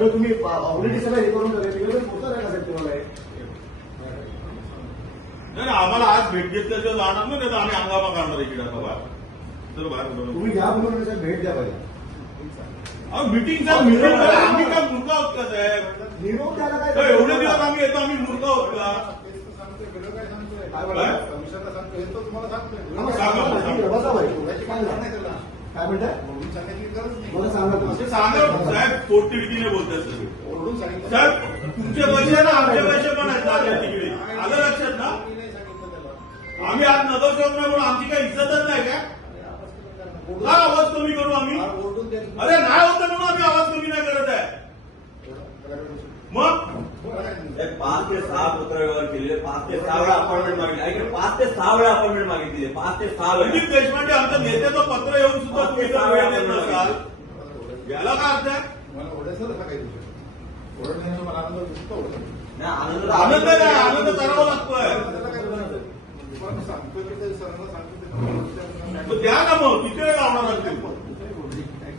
सगळं तुम्ही ऑलरेडी सगळं हे करून झालं तिकडे पोहोचणार आहे का साहेब तुम्हाला हे? नाही आम्हाला आज भेट घेतल्याशिवाय जाणार नाही तर आम्ही हंगामा करणार इकडे आता बाहेर तर बाहेर तुम्ही घ्या म्हणून साहेब भेट द्या पाहिजे. मीटिंग आम्ही काय मूर्ख आहोत का साहेब? निरोप द्यायला तर काय एवढे दिवस आम्ही येतो आम्ही मूर्ख आहोत का? काय म्हणताय मला सांगा तुम्ही. सांगा साहेब पोटतिडकीने बोलतात सगळे साहेब तुमचे पैसे ना आमचे पैसे पण आहेत ना तिकडे आलं लक्षात ना. आम्ही आज नगरसेवक नाही म्हणून आमची काही इज्जतच नाही का? काय आवाज कमी करू आम्ही? अरे नाही होतं म्हणून आम्ही आवाज कमी नाही करत आहे. मग 5 ते 6 पत्रव्यवहार केले, 5 ते 6 वेळा अपॉइंटमेंट मागितली. ऐका 5 ते 6 वेळा अपॉइंटमेंट मागितली, 5 ते 6 वेळा. रणजित देशपांडे आमच्या नेत्याचं पत्र येऊन सुद्धा तुम्ही जर वेळ देत नसाल याला काय अर्थ आहे? आनंद काय आनंद करावा लागतोय. द्या ना मग किती वेळ